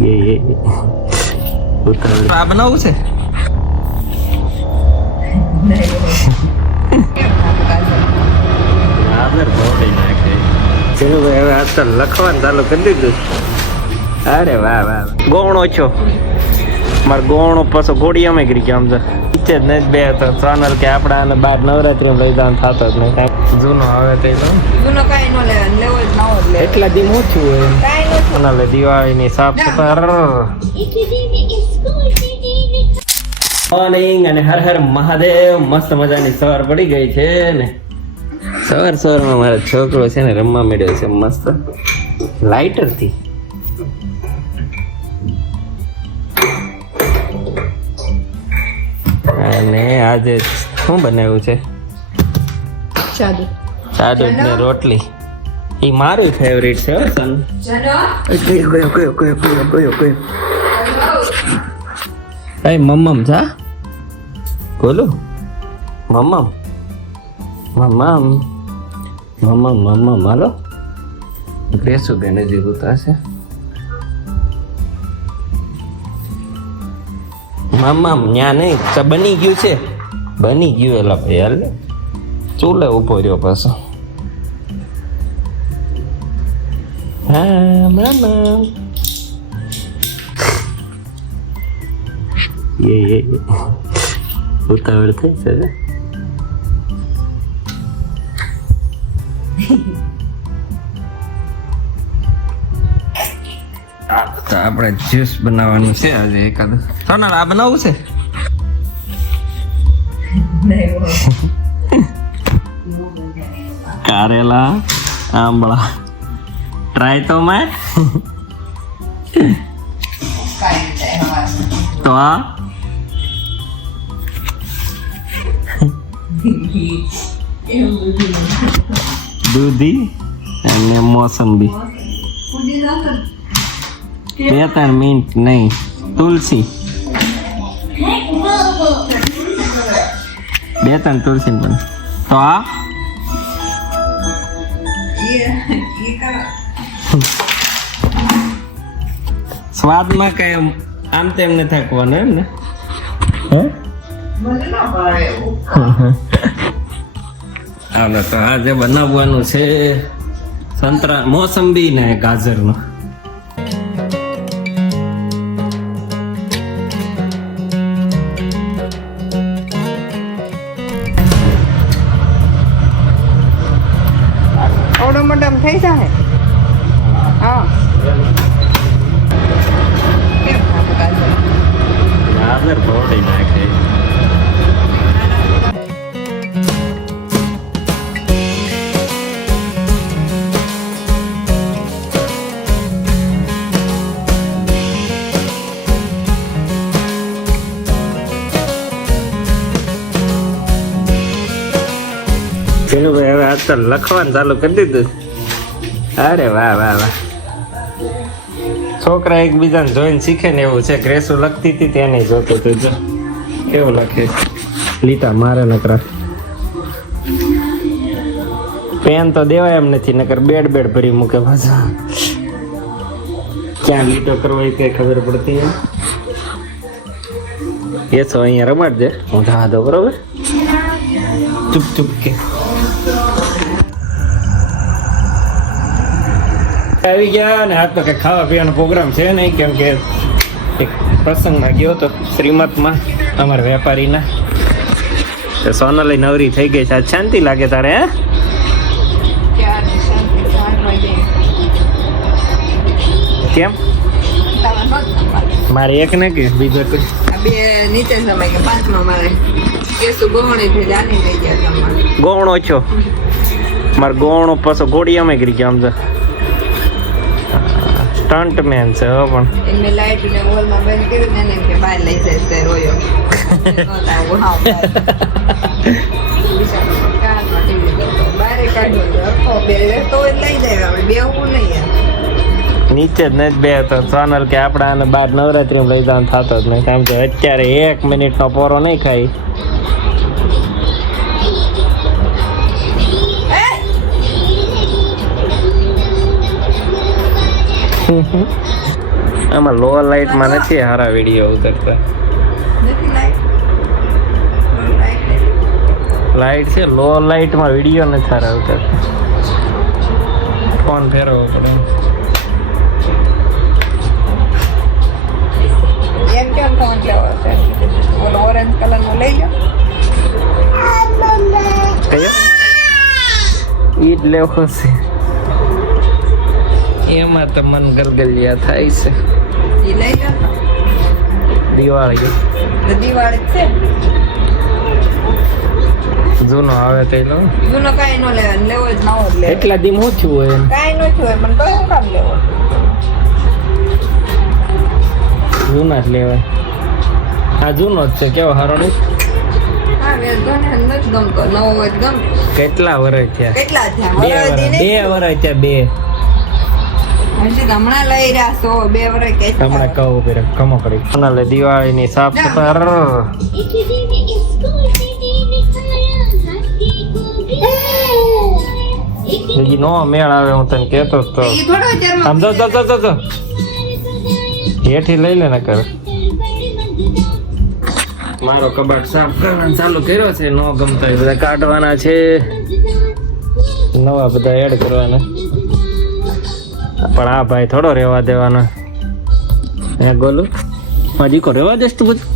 ये આ બનાવવું છે હવે આજ તો લખવાનું ચાલુ કરી દીધું. અરે વાહ વાહ ગોણો છો મારે ગોણો પાછો ઘોડિયામાં ગરી ગયા આમ તો ઈચ્છે જ નહીં બે તો સોનલ કે આપડા અને બાર નવરાત્રી લઈ જવાનું થતો જ નહીં કાંઈ જૂનો આવે તો જૂનો કાંઈ ન લેવાનું, લેવો જ ન હોય લે. એટલા દી ઓછું હોય કાંઈ નથી. સોનલે દિવાળીની સાફ સફાઈ મોર્નિંગ અને હર હર મહાદેવ. મસ્ત મજાની સવાર પડી ગઈ છે ને સવારમાં મારો છોકરો છે ને રમવા મળ્યો છે મસ્ત લાઇટર થી. અને આજે શું બનાવ્યું છે? સાદુ ને રોટલી. એ મારી ફેવરિટ છે. સન કયો મમ્મમ છા બોલો મમ્મમ હાલો બેસું બેન હજી ઉતારશે મમ્મમ ન્યા નહીં બની ગયું છે બની ગયું એલા ભાઈ હાલ ચૂલે ઉભો રહ્યો પાછો. હા મામા ये ઉતાવળ થઈ છે આપણે જ્યુસ બનાવવાનું છે આજે એકાદ. સોનલ આ બનાવવું છે? કારેલા આંબળા ટ્રાય તો મેં તો આ દૂધી અને મોસંબી 2-3 મિનિટ નહીં તુલસી 2-3 તુલસી પણ તો આ સ્વાદમાં કઈ આમ તેમ ને થાકવાનું એમ ને હાલો તો આજે બનાવવાનું છે સંતરા મોસંબી ને ગાજરનું. ઓડો મોડમ થઈ જાય. હા ગાજર ભોળી નાખે. ભાઈ હવે આજ તો લખવાનું ચાલુ કરી દીધું. અરે વાહ વાહ વાહ છોકરા એકબીજાને જોઈને શીખે ને એવું છે. ગ્રેસુ લખતી હતી તેને જોતું હતું જો કેવું લખે લીટા મારે નકરા પેન તો દેવાય એમ નથી નકર બેડ ભરી મૂકે પાછા. ક્યાં લીટો કરવો એ કઈ ખબર પડતી એમ. એ છો અહીંયા રમાડજે હું જવા દો બરોબર ચૂપ કે આવી ગયા ને આજ તો કઈ ખાવા પીવાનો પ્રોગ્રામ છે નહીં કેમ કે એક પ્રસંગમાં ગયો તો શ્રીમતમાં અમારા વેપારીના. સોનલ નવરી થઈ ગઈ છે આજ શાંતિ લાગે તારે? હે કેમ મારે એક ને કે બીજો કોઈ બે નીચે સમય કે 5માં મારે કેસુ ગોવણી થી જાની લઈ ગયા તમારે ગોવણો છો મારે ગોવણો પાછો ઘોડિયામાં ગરી ગયા આમ તો સ્ટન્ટ મેન છે હો પણ એમને લાઈટ ને વોલ માં બંધ કર્યું ને કે બહાર લઈ જાય છે રોયો નહોતા હા બારે કાઢ્યો બે તો લઈ જાય આપણે બેવું નહીં નીચે જ નહીં બે તો સોનલ કે આપડા અને બાર નવરાત્રી લઈ જવાનું થતો જ નહીં કેમ કે અત્યારે 1 મિનિટનો પોરો નહીં ખાઈ. આમાં લો લાઇટમાં નથી સારા વિડીયો ઉતરતા. નથી લાઈટ લાઇટ છે, લો લાઇટમાં વિડીયો નથી સારા ઉતરતા. ફોન ફેરવવો પડે. એમ કેમ ફોન લેવો છે? ઓલો ઓરેન્જ કલર નો લઈ લો. કયો? ઈ જ લેવો છે. એમાં તો મન ગલગલિયા થાય છે. ઈ લઈ લો ને. દિવાળી તો દિવાળી જ છે. જૂનો આવે તો લો. જૂનો કાંઈ ન લેવાનો, લેવો જ નવો જ લેવો. એટલા દી ઓછું હોય એમ. કાંઈ ન થયું પણ તો શું કામ લેવો? જૂના જ લેવાય. આ જૂનો જ છે. કેવો હારો નહીં? હા વેચો ને, નથી ગમતો. નવો હોય તો ગમે. કેટલા વર્ષ થયા? કેટલા થયા? 2 વરસ દી વર્ષ. નહીં. 2 વર્ષ થયા. 2 હજી તો હમણાં લઈ રહ્યા છો. 2 વર્ષ કે હમણાં કહું પીરે ખમો કરી. સોનાલે દિવાળીની સાફ સફાઈ અરર. બીજી નો મેળ આવે હું તને કહેતો જ તો. ઈ થોડો અત્યારમાં આમ જો હેઠી લઈ લે ને કર. મારો કબાટ સાફ કરવાનું ચાલુ કર્યો છે. નો ગમતો હોય બધા કાઢવાના છે, નવા બધા એડ કરવાના. પણ આ ભાઈ થોડો રહેવા દેવાનો. હે ગોલું હજી કો રહેવા દેસ તું બધું.